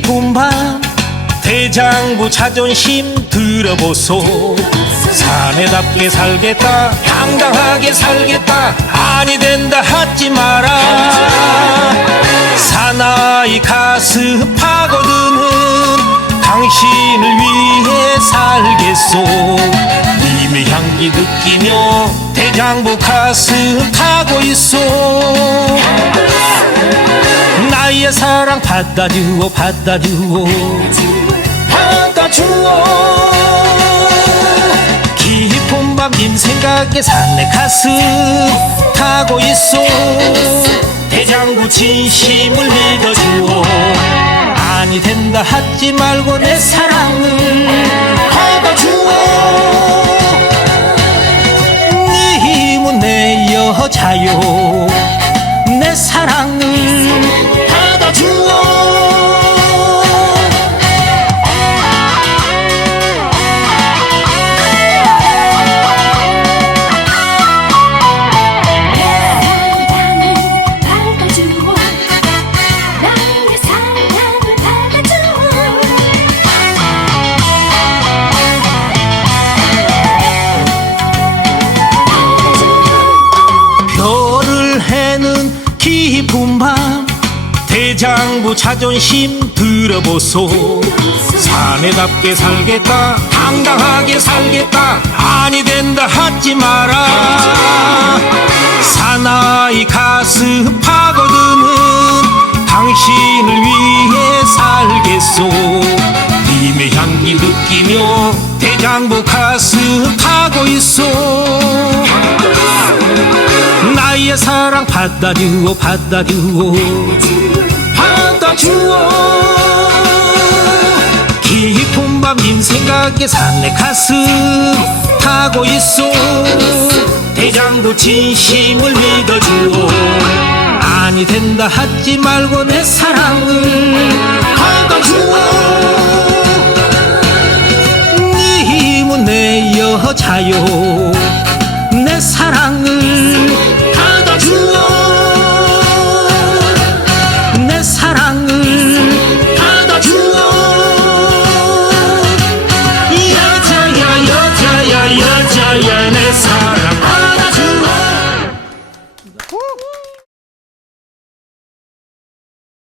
깊은 밤 대장부 자존심 들어보소. 사내답게 살겠다 당당하게 살겠다 아니 된다 하지 마라. 사나이 가슴 파고드는 당신을 위해 살겠소. 님의 향기 느끼며 대장부 가슴 타고 있소 사랑 받아주오 받아주오. 받아주오. 깊은 밤 님 생각에 산내 가슴 타고 있소. 대장부 진심을 믿어주오. 아니 된다 하지 말고 내 사랑을 받아주오. 님은 내 여자요. 내 사랑을 밤 대장부 자존심 들어보소. 사내답게 살겠다 당당하게 살겠다 아니 된다 하지 마라. 사나이 가슴 파고드는 당신을 위해 살겠소. 님의 향기 느끼며 대장부 가슴 받아주오 받아주오 받아주오 깊은 밤님 생각에 산내 가슴 타고 있어. 대장도 진심을 믿어주오 아니 된다 하지 말고 내 사랑을 받아주오 님은 내 여자요. 내 사랑을